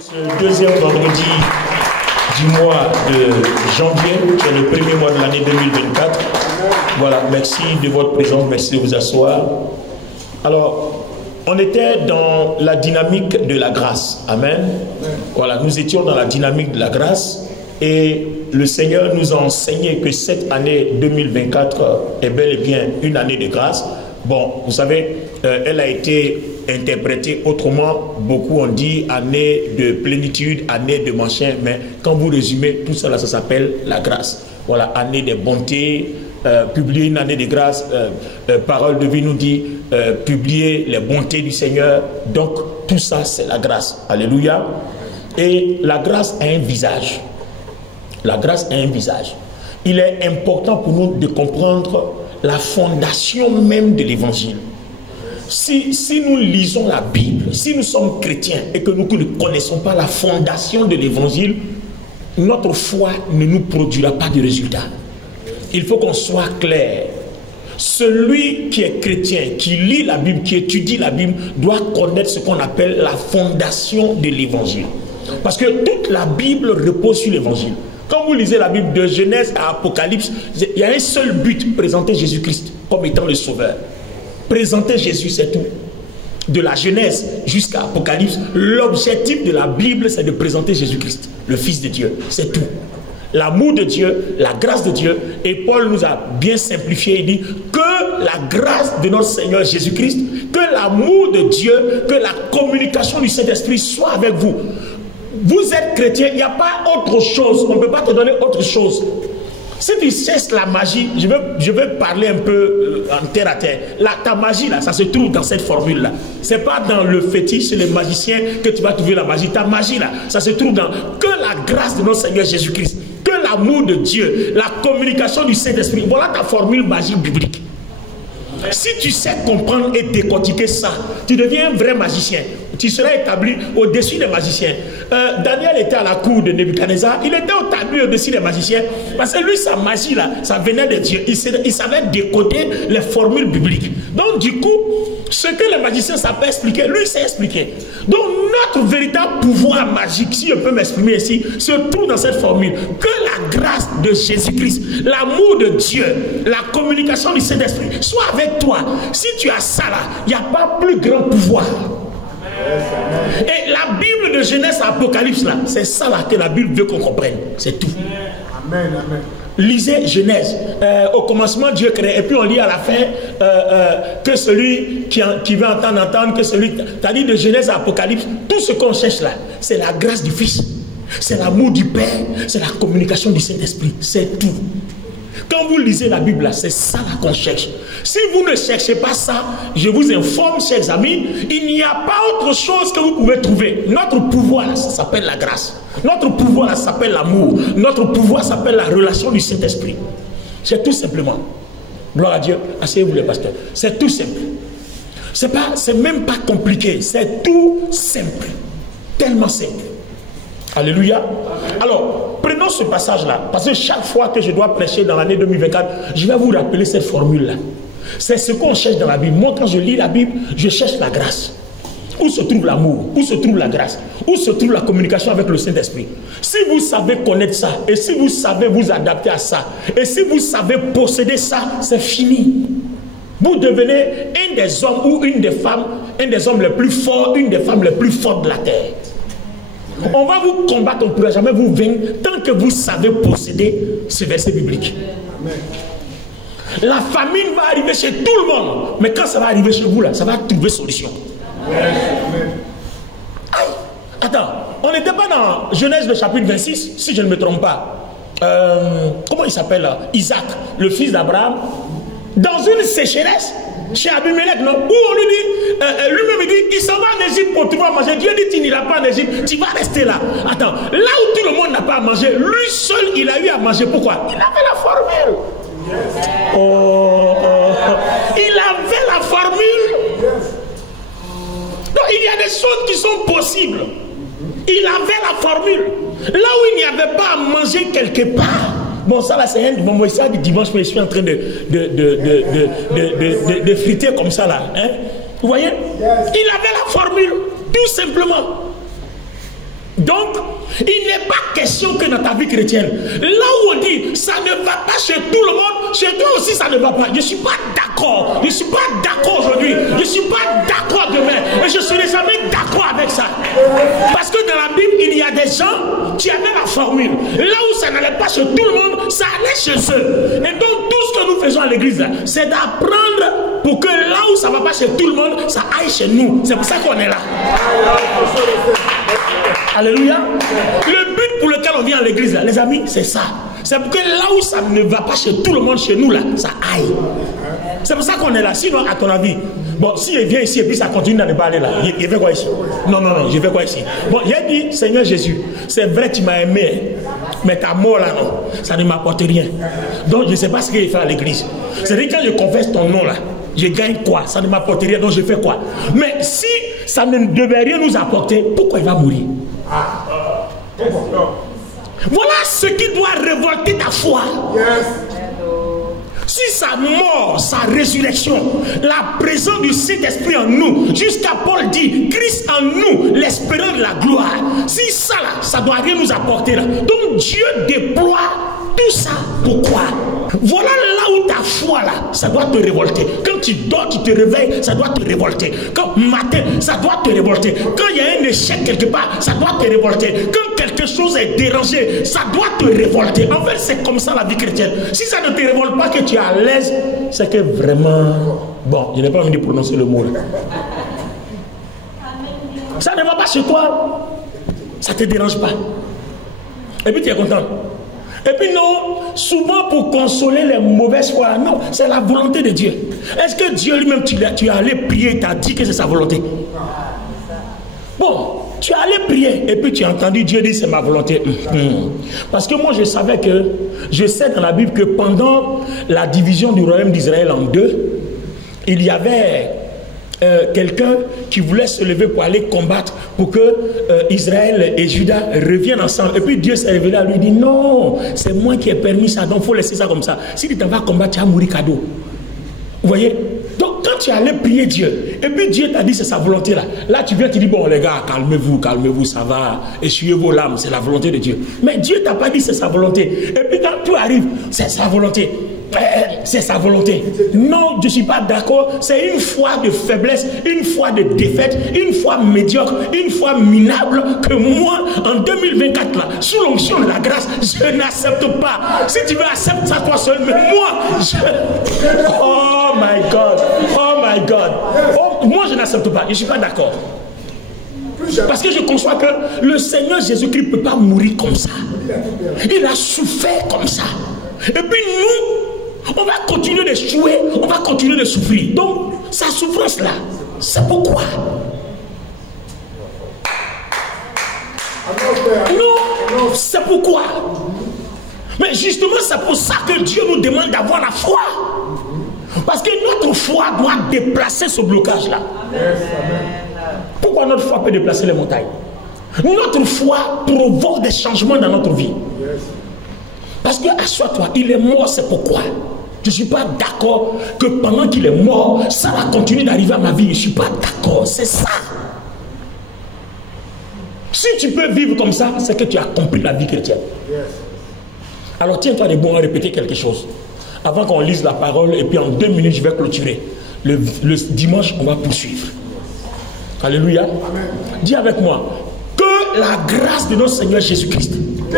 Ce deuxième vendredi du mois de janvier, qui est le premier mois de l'année 2024. Voilà, merci de votre présence, merci de vous asseoir. Alors, on était dans la dynamique de la grâce. Amen. Voilà, nous étions dans la dynamique de la grâce et le Seigneur nous a enseigné que cette année 2024 est bel et bien une année de grâce. Bon, vous savez, elle a été interprétée autrement. Beaucoup ont dit année de plénitude, année de machin, mais quand vous résumez tout ça, là, ça s'appelle la grâce. Voilà, année de bonté, publier une année de grâce, parole de vie nous dit publier les bontés du Seigneur. Donc tout ça c'est la grâce. Alléluia. Et la grâce a un visage. La grâce a un visage. Il est important pour nous de comprendre la fondation même de l'évangile. Si nous lisons la Bible, si nous sommes chrétiens et que nous ne connaissons pas la fondation de l'évangile, notre foi ne nous produira pas de résultats. Il faut qu'on soit clair. Celui qui est chrétien, qui lit la Bible, qui étudie la Bible, doit connaître ce qu'on appelle la fondation de l'évangile. Parce que toute la Bible repose sur l'évangile. Quand vous lisez la Bible de Genèse à Apocalypse, il y a un seul but, présenter Jésus-Christ comme étant le sauveur. Présenter Jésus, c'est tout. De la Genèse jusqu'à Apocalypse, l'objectif de la Bible, c'est de présenter Jésus-Christ, le Fils de Dieu. C'est tout. L'amour de Dieu, la grâce de Dieu. Et Paul nous a bien simplifié, il dit que la grâce de notre Seigneur Jésus-Christ, que l'amour de Dieu, que la communication du Saint-Esprit soit avec vous. Vous êtes chrétien, il n'y a pas autre chose, on ne peut pas te donner autre chose. Si tu cesses la magie, je vais parler un peu en terre à terre. Là, ta magie, là, ça se trouve dans cette formule-là. Ce n'est pas dans le fétiche, chez les magiciens que tu vas trouver la magie. Ta magie, là, ça se trouve dans que la grâce de notre Seigneur Jésus-Christ, que l'amour de Dieu, la communication du Saint-Esprit. Voilà ta formule magique biblique. Si tu sais comprendre et décortiquer ça, tu deviens un vrai magicien. Tu seras établi au-dessus des magiciens. Daniel était à la cour de Nebuchadnezzar. Il était établi au-dessus des magiciens. Parce que lui, sa magie, là, ça venait de Dieu. Il savait décoder les formules bibliques. Donc, du coup, ce que les magiciens savent expliquer, lui, il sait expliquer. Donc, notre véritable pouvoir magique, si je peux m'exprimer ici, se trouve dans cette formule. Que la grâce de Jésus-Christ, l'amour de Dieu, la communication du Saint-Esprit soit avec toi. Si tu as ça, là, il n'y a pas plus grand pouvoir. Et la Bible de Genèse à Apocalypse là, c'est ça là que la Bible veut qu'on comprenne. C'est tout. Amen, amen. Lisez Genèse. Au commencement Dieu crée. Et puis on lit à la fin que celui qui veut entendre, que celui. T'as dit de Genèse à Apocalypse, tout ce qu'on cherche là, c'est la grâce du Fils. C'est l'amour du Père. C'est la communication du Saint-Esprit. C'est tout. Quand vous lisez la Bible, c'est ça qu'on cherche. Si vous ne cherchez pas ça, je vous informe, chers amis, il n'y a pas autre chose que vous pouvez trouver. Notre pouvoir, là, ça s'appelle la grâce. Notre pouvoir, là, ça s'appelle l'amour. Notre pouvoir s'appelle la relation du Saint-Esprit. C'est tout simplement. Gloire à Dieu. Asseyez-vous les pasteurs. C'est tout simple. C'est même pas compliqué. C'est tout simple. Tellement simple. Alléluia. Alors, prenons ce passage-là, parce que chaque fois que je dois prêcher dans l'année 2024, je vais vous rappeler cette formule-là. C'est ce qu'on cherche dans la Bible. Moi, quand je lis la Bible, je cherche la grâce. Où se trouve l'amour? Où se trouve la grâce? Où se trouve la communication avec le Saint-Esprit? Si vous savez connaître ça, et si vous savez vous adapter à ça, et si vous savez posséder ça, c'est fini. Vous devenez un des hommes ou une des femmes, un des hommes les plus forts, une des femmes les plus fortes de la terre. On va vous combattre, on ne pourra jamais vous vaincre tant que vous savez posséder ce verset biblique. Amen. La famine va arriver chez tout le monde, mais quand ça va arriver chez vous, là, ça va trouver solution. Amen. Aïe, attends, on n'était pas dans Genèse le chapitre 26, si je ne me trompe pas. Comment il s'appelle là? Isaac, le fils d'Abraham, dans une sécheresse. Chez Abimelech, non? Où on lui dit, lui-même il dit, il s'en va en Égypte pour trouver à manger. Dieu dit, tu n'iras pas en Égypte, tu vas rester là. Attends, là où tout le monde n'a pas à manger, lui seul, il a eu à manger. Pourquoi? Il avait la formule. Il avait la formule. Donc il y a des choses qui sont possibles. Il avait la formule. Là où il n'y avait pas à manger quelque part. Bon, ça là, c'est un bon, ça, du dimanche, je suis en train de friter comme ça là. Hein? Vous voyez? Il avait la formule, tout simplement. Donc, il n'est pas question que dans ta vie chrétienne, là où on dit ça ne va pas chez tout le monde, chez toi aussi ça ne va pas. Je ne suis pas d'accord. Je ne suis pas d'accord aujourd'hui. Je ne suis pas d'accord demain. Et je ne serai jamais d'accord avec ça. Parce que dans la Bible, il y a des gens qui avaient la formule. Là où ça n'allait pas chez tout le monde, ça allait chez eux. Et donc, tout ce que nous faisons à l'église, c'est d'apprendre pour que là où ça ne va pas chez tout le monde, ça aille chez nous. C'est pour ça qu'on est là. Alléluia. Le but pour lequel on vient à l'église, les amis, c'est ça. C'est pour que là où ça ne va pas chez tout le monde, chez nous, là, ça aille. C'est pour ça qu'on est là. Sinon, à ton avis, bon, s'il vient ici et puis ça continue à ne pas aller là, il fait quoi ici? Non, non, non, je fais quoi ici? Bon, il a dit, Seigneur Jésus, c'est vrai, tu m'as aimé, mais ta mort là, non, ça ne m'apporte rien. Donc, je ne sais pas ce qu'il fait à l'église. C'est-à-dire, quand je confesse ton nom là, je gagne quoi? Ça ne m'apporte rien, donc je fais quoi? Mais si ça ne devait rien nous apporter, pourquoi il va mourir? Voilà ce qui doit révolter ta foi. Si sa mort, sa résurrection, la présence du Saint-Esprit en nous, jusqu'à Paul dit, Christ en nous, l'espérance de la gloire. Si ça là, ça doit rien nous apporter là. Donc Dieu déploie tout ça. Pourquoi? Voilà là où ta foi là, ça doit te révolter. Quand tu dors, tu te réveilles, ça doit te révolter. Quand matin, ça doit te révolter. Quand il y a un échec quelque part, ça doit te révolter. Quand quelque chose est dérangé, ça doit te révolter. En fait, c'est comme ça la vie chrétienne. Si ça ne te révolte pas, que tu es à l'aise, c'est que vraiment... Bon, je n'ai pas envie de prononcer le mot là. Ça ne va pas chez toi, ça ne te dérange pas. Et puis tu es content. Et puis non, souvent pour consoler les mauvaises foi, non, c'est la volonté de Dieu. Est-ce que Dieu lui-même, tu es allé prier et t'as dit que c'est sa volonté? Bon, tu es allé prier et puis tu as entendu Dieu dire c'est ma volonté. Parce que moi je sais dans la Bible que pendant la division du royaume d'Israël en deux, il y avait quelqu'un qui voulait se lever pour aller combattre, pour que Israël et Juda reviennent ensemble. Et puis Dieu s'est révélé à lui et dit non, c'est moi qui ai permis ça, donc il faut laisser ça comme ça. Si tu t'en vas combattre, tu vas mourir cadeau. Vous voyez? Donc quand tu allais prier Dieu, et puis Dieu t'a dit c'est sa volonté là. Là tu viens, tu dis bon les gars, calmez-vous, ça va, essuyez vos larmes, c'est la volonté de Dieu. Mais Dieu t'a pas dit c'est sa volonté. Et puis quand tu arrives, c'est sa volonté. C'est sa volonté. Non, je ne suis pas d'accord. C'est une foi de faiblesse, une foi de défaite, une foi médiocre, une foi minable que moi, en 2024, là, sous l'onction de la grâce, je n'accepte pas. Si tu veux accepter ça toi seul, mais moi, oh my God, oh my God. Oh, moi, je n'accepte pas. Je ne suis pas d'accord. Parce que je conçois que le Seigneur Jésus-Christ ne peut pas mourir comme ça. Il a souffert comme ça. Et puis nous, on va continuer d'échouer, on va continuer de souffrir. Donc, sa souffrance là, c'est pourquoi. Non, c'est pourquoi. Mais justement, c'est pour ça que Dieu nous demande d'avoir la foi. Parce que notre foi doit déplacer ce blocage là. Pourquoi notre foi peut déplacer les montagnes? Notre foi provoque des changements dans notre vie. Parce que, assure-toi, il est mort, c'est pourquoi. Je ne suis pas d'accord que pendant qu'il est mort, ça va continuer d'arriver à ma vie. Je ne suis pas d'accord, c'est ça. Si tu peux vivre comme ça, c'est que tu as compris la vie chrétienne. Alors tiens-toi debout, on va répéter quelque chose. Avant qu'on lise la parole, et puis en 2 minutes, je vais clôturer. Le dimanche, on va poursuivre. Alléluia. Amen. Dis avec moi, que la grâce de notre Seigneur Jésus-Christ, que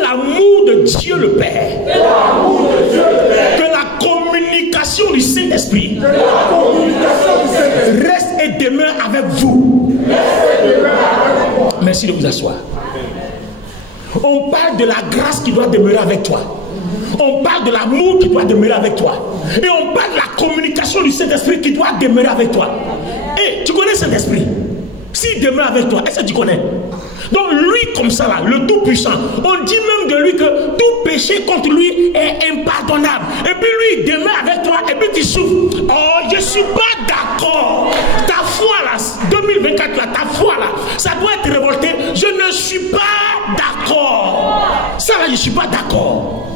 l'amour de Dieu le Père, que la communication du Saint-Esprit reste et demeure avec vous. Merci de vous asseoir. On parle de la grâce qui doit demeurer avec toi. On parle de l'amour qui doit demeurer avec toi. Et on parle de la communication du Saint-Esprit qui doit demeurer avec toi. Et tu connais cet esprit? S'il demeure avec toi, est-ce que tu connais? Donc lui comme ça là, le Tout-Puissant, on dit même de lui que tout péché contre lui est impardonnable. Et puis lui il demeure avec toi et puis tu souffres. Oh, je ne suis pas d'accord. Ta foi là, 2024 là, ta foi là, ça doit être révolté. Je ne suis pas d'accord. Ça là, je ne suis pas d'accord.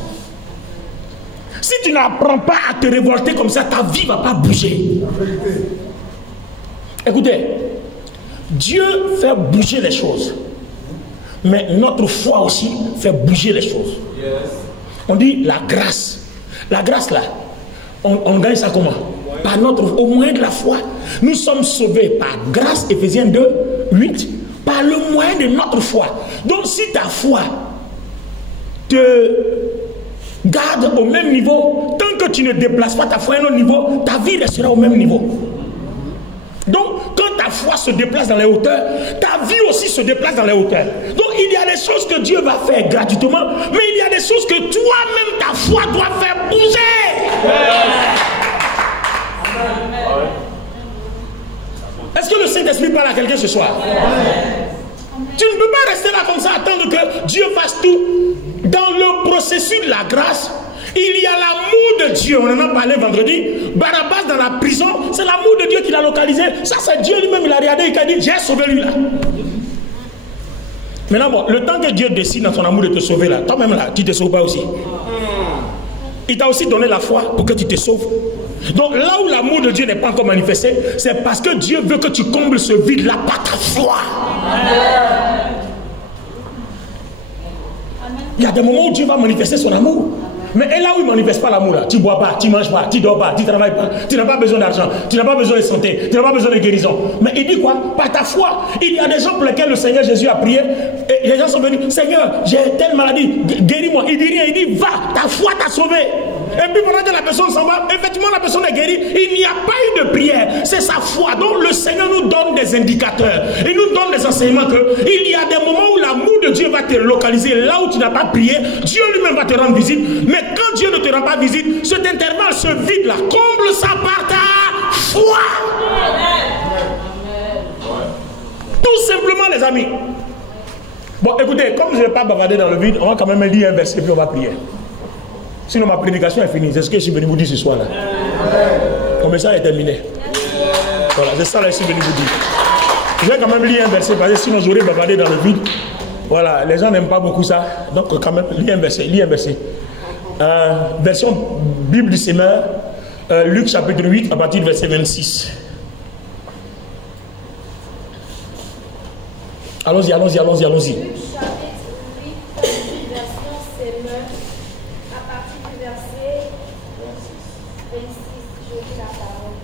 Si tu n'apprends pas à te révolter comme ça, ta vie ne va pas bouger. Écoutez, Dieu fait bouger les choses. Mais notre foi aussi fait bouger les choses. On dit la grâce. La grâce là, on gagne ça comment? Par au moyen de la foi. Nous sommes sauvés par grâce, Éphésiens 2, 8, par le moyen de notre foi. Donc si ta foi te garde au même niveau, tant que tu ne déplaces pas ta foi à un autre niveau, ta vie restera au même niveau. Donc quand ta foi se déplace dans les hauteurs, ta vie aussi se déplace dans les hauteurs. Donc il y a des choses que Dieu va faire gratuitement, mais il y a des choses que toi-même ta foi doit faire bouger. Est-ce que le Saint-Esprit parle à quelqu'un ce soir? Tu ne peux pas rester là comme ça, attendre que Dieu fasse tout. Dans le processus de la grâce, il y a l'amour de Dieu. On en a parlé vendredi. Barabbas dans la prison, c'est l'amour de Dieu qui l'a localisé. Ça, c'est Dieu lui-même, il a regardé, il a dit, j'ai sauvé lui là. Maintenant, bon, le temps que Dieu décide dans son amour de te sauver là, toi-même là, tu ne te sauves pas aussi. Il t'a aussi donné la foi pour que tu te sauves. Donc là où l'amour de Dieu n'est pas encore manifesté, c'est parce que Dieu veut que tu combles ce vide-là par ta foi. Il y a des moments où Dieu va manifester son amour. Mais et là où il ne manifeste pas l'amour, là, tu ne bois pas, tu ne manges pas, tu ne dors pas, tu ne travailles pas, tu n'as pas besoin d'argent, tu n'as pas besoin de santé, tu n'as pas besoin de guérison. Mais il dit quoi? Par ta foi. Il y a des gens pour lesquels le Seigneur Jésus a prié. Et les gens sont venus, Seigneur, j'ai telle maladie, guéris-moi. Il dit rien, il dit, va, ta foi t'a sauvé. Et puis pendant que la personne s'en va, effectivement la personne est guérie. Il n'y a pas eu de prière, c'est sa foi. Donc le Seigneur nous donne des indicateurs. Il nous donne des enseignements qu'il y a des moments où l'amour de Dieu va te localiser là où tu n'as pas prié. Dieu lui-même va te rendre visite. Mais quand Dieu ne te rend pas visite, cet intervalle, ce vide-là, comble ça par ta foi. Tout simplement, les amis. Bon, écoutez, comme je ne vais pas bavarder dans le vide, on va quand même lire un verset puis on va prier. Sinon, ma prédication est finie. C'est ce que je suis venu vous dire ce soir-là. Mon message est terminé. Voilà, c'est ça là que je suis venu vous dire. Je vais quand même lire un verset parce que sinon j'aurais bavardé dans le vide. Voilà, les gens n'aiment pas beaucoup ça. Donc, quand même, lis un verset. Lis un verset. Version Bible du Semeur, Luc chapitre 8, à partir du verset 26. Allons-y, allons-y, allons-y, allons-y. Luc chapitre 8, version Semeur, à partir du verset 26, je lis la parole.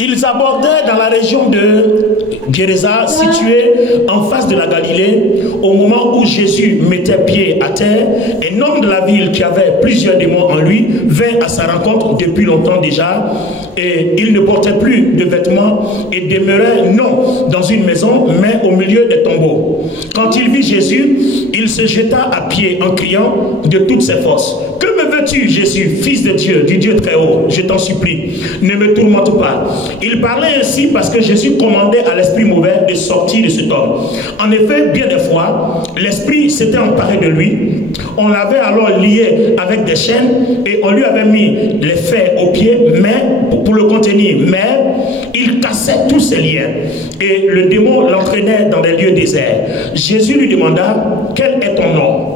Ils abordaient dans la région de Gérésa, située en face de la Galilée, au moment où Jésus mettait pied à terre. Un homme de la ville qui avait plusieurs démons en lui vint à sa rencontre depuis longtemps déjà, et il ne portait plus de vêtements et demeurait non dans une maison, mais au milieu des tombeaux. Quand il vit Jésus, il se jeta à pied en criant de toutes ses forces: que me veux-tu, Jésus, fils de Dieu, du Dieu très haut? Je t'en supplie, ne me tourmente pas. Il parlait ainsi parce que Jésus commandait à l'esprit mauvais de sortir de cet homme. En effet, bien des fois, l'esprit s'était emparé de lui. On l'avait alors lié avec des chaînes et on lui avait mis les fers aux pieds, mais pour le contenir. Mais il cassait tous ses liens et le démon l'entraînait dans des lieux déserts. Jésus lui demanda: quel est ton nom?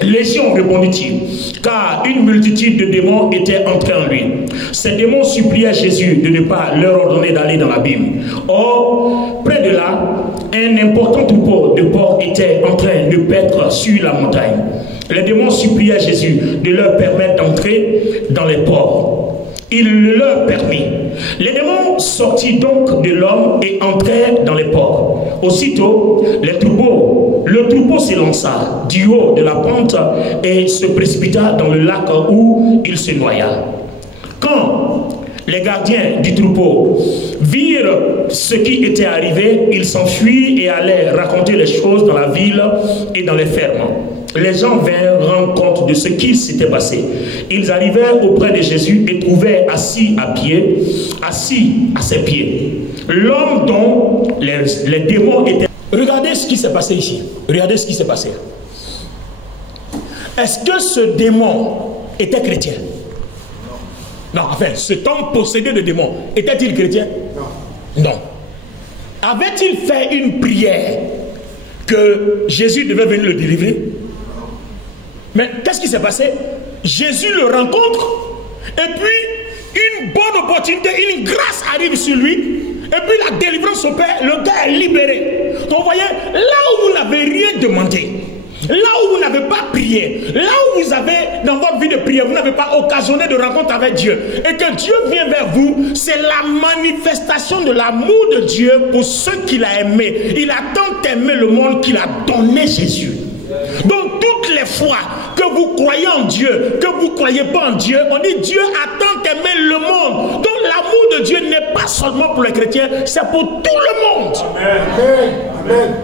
Légion, répondit-il, car une multitude de démons était entrée en lui. Ces démons suppliaient Jésus de ne pas leur ordonner d'aller dans l'abîme. Or, près de là, un important troupeau de porcs était en train de paître sur la montagne. Les démons suppliaient Jésus de leur permettre d'entrer dans les porcs. Il le leur permit. Les démons sortirent donc de l'homme et entrèrent dans les porcs. Aussitôt, le troupeau s'élança du haut de la pente et se précipita dans le lac où il se noya. Quand les gardiens du troupeau virent ce qui était arrivé, ils s'enfuirent et allèrent raconter les choses dans la ville et dans les fermes. Les gens vinrent rendre compte de ce qui s'était passé. Ils arrivèrent auprès de Jésus et trouvèrent assis à ses pieds, l'homme dont les démons étaient. Regardez ce qui s'est passé ici. Regardez ce qui s'est passé. Est-ce que ce démon était chrétien? Non, enfin, cet homme possédé de démons, était-il chrétien? Non. Avait-il fait une prière que Jésus devait venir le délivrer? Mais qu'est-ce qui s'est passé? Jésus le rencontre et puis une bonne opportunité, une grâce arrive sur lui, et puis la délivrance opère, le gars est libéré. Donc vous voyez, là où vous n'avez rien demandé, là où vous n'avez pas prié, là où vous avez, dans votre vie de prière, vous n'avez pas occasionné de rencontre avec Dieu, et que Dieu vient vers vous, c'est la manifestation de l'amour de Dieu pour ceux qu'il a aimés. Il a tant aimé le monde qu'il a donné Jésus. Donc toutes les fois que vous croyez en Dieu, que vous ne croyez pas en Dieu, on dit Dieu a tant aimé le monde. Donc l'amour de Dieu n'est pas seulement pour les chrétiens, c'est pour tout le monde. Amen. Amen.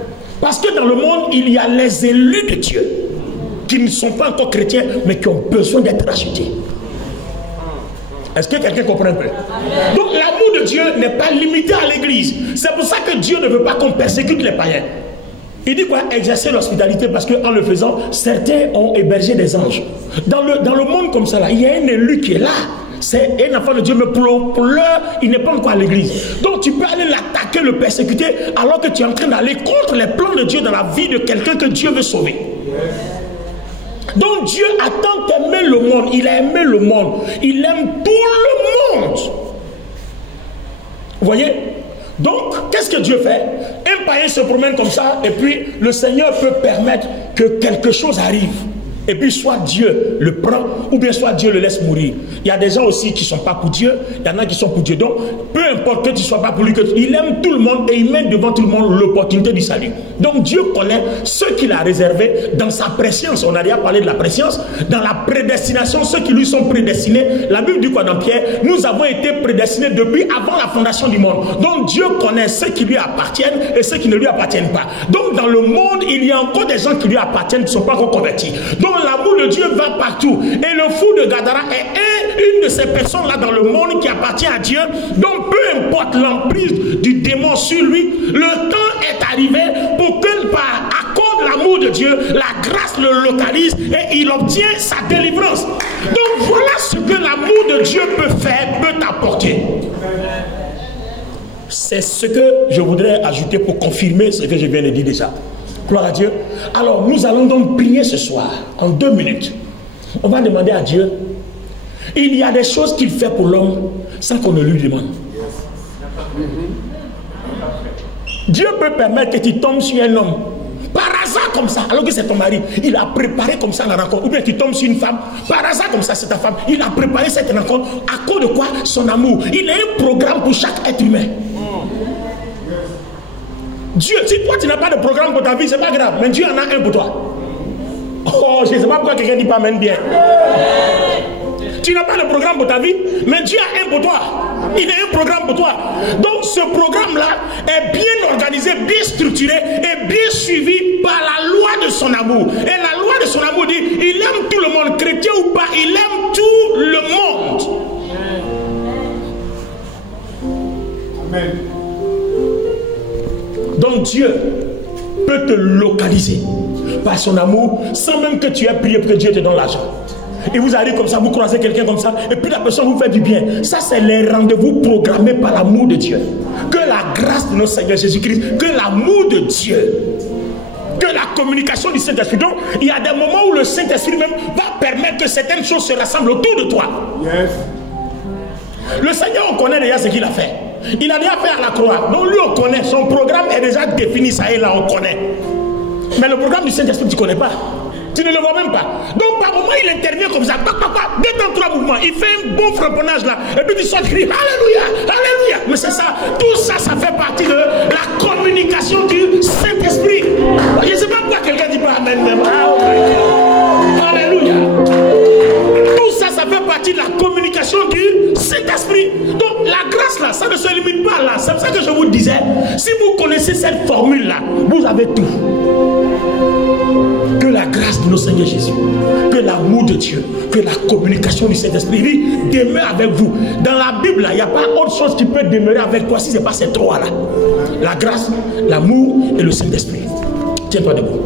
Parce que dans le monde, il y a les élus de Dieu qui ne sont pas encore chrétiens, mais qui ont besoin d'être rachetés. Est-ce que quelqu'un comprend un peu? Amen. Donc l'amour de Dieu n'est pas limité à l'église. C'est pour ça que Dieu ne veut pas qu'on persécute les païens. Il dit quoi? Exercer l'hospitalité, parce qu'en le faisant, certains ont hébergé des anges. Dans le monde comme ça, là, il y a un élu qui est là. C'est un enfant de Dieu, mais pour l'heure, il n'est pas encore à l'église. Donc tu peux aller l'attaquer, le persécuter, alors que tu es en train d'aller contre les plans de Dieu dans la vie de quelqu'un que Dieu veut sauver. Donc Dieu a tant aimé le monde, il a aimé le monde, il aime tout le monde. Vous voyez? Donc, qu'est-ce que Dieu fait? Un païen se promène comme ça, et puis le Seigneur peut permettre que quelque chose arrive. Et puis soit Dieu le prend, ou bien soit Dieu le laisse mourir. Il y a des gens aussi qui ne sont pas pour Dieu, il y en a qui sont pour Dieu. Donc, peu importe que tu ne sois pas pour lui, il aime tout le monde et il met devant tout le monde l'opportunité du salut. Donc Dieu connaît ce qu'il a réservé dans sa préscience. On a déjà parlé de la préscience. Dans la prédestination, ceux qui lui sont prédestinés, la Bible dit quoi dans Pierre? Nous avons été prédestinés depuis avant la fondation du monde. Donc Dieu connaît ceux qui lui appartiennent et ceux qui ne lui appartiennent pas. Donc dans le monde, il y a encore des gens qui lui appartiennent, qui ne sont pas encore convertis. Donc l'amour de Dieu va partout. Et le fou de Gadara est une de ces personnes-là dans le monde qui appartient à Dieu. Donc peu importe l'emprise du démon sur lui, le temps est arrivé pour que à cause de l'amour de Dieu, la grâce le localise et il obtient sa délivrance. Donc voilà ce que l'amour de Dieu peut faire, peut t'apporter. C'est ce que je voudrais ajouter pour confirmer ce que je viens de dire déjà. Gloire à Dieu. Alors nous allons donc prier ce soir en 2 minutes. On va demander à Dieu. Il y a des choses qu'il fait pour l'homme sans qu'on ne lui demande. Dieu peut permettre que tu tombes sur un homme par hasard comme ça, alors que c'est ton mari. Il a préparé comme ça la rencontre. Ou bien tu tombes sur une femme par hasard comme ça, c'est ta femme. Il a préparé cette rencontre à cause de quoi? Son amour. Il a un programme pour chaque être humain. Dieu, si toi tu n'as pas de programme pour ta vie, c'est pas grave, mais Dieu en a un pour toi. Oh, je ne sais pas pourquoi quelqu'un dit pas même bien. Tu n'as pas de programme pour ta vie, mais Dieu a un pour toi. Il a un programme pour toi. Donc ce programme-là est bien organisé, bien structuré et bien suivi par la loi de son amour. Et la loi de son amour dit, il aime tout le monde, chrétien ou pas, il aime tout le monde. Amen. Donc Dieu peut te localiser par son amour sans même que tu aies prié pour que Dieu te donne l'argent. Et vous arrivez comme ça, vous croisez quelqu'un comme ça, et puis la personne vous fait du bien. Ça, c'est les rendez-vous programmés par l'amour de Dieu. Que la grâce de notre Seigneur Jésus-Christ, que l'amour de Dieu, que la communication du Saint-Esprit. Donc, il y a des moments où le Saint-Esprit même va permettre que certaines choses se rassemblent autour de toi. Yes. Le Seigneur, on connaît déjà ce qu'il a fait. Il a déjà fait à la croix. Donc lui, on connaît. Son programme est déjà défini, ça et là, on connaît. Mais le programme du Saint-Esprit, tu ne connais pas. Tu ne le vois même pas. Donc par moment, il intervient comme ça. 2 temps 3 mouvements. Il fait un bon frapponnage là. Et puis tu sors, tu cries Alléluia, Alléluia. Mais c'est ça. Tout ça, ça fait partie de la communication du Saint-Esprit. Je ne sais pas pourquoi quelqu'un dit pas Amen. Alléluia. Tout ça, ça fait partie de la communication du Saint-Esprit. Donc la grâce là, ça ne se limite pas là. C'est pour ça que je vous disais, si vous connaissez cette formule là, vous avez tout. Que la grâce de notre Seigneur Jésus, que l'amour de Dieu, que la communication du Saint-Esprit demeure avec vous. Dans la Bible, il n'y a pas autre chose qui peut demeurer avec toi si ce n'est pas ces trois là. La grâce, l'amour et le Saint-Esprit. Tiens-toi debout.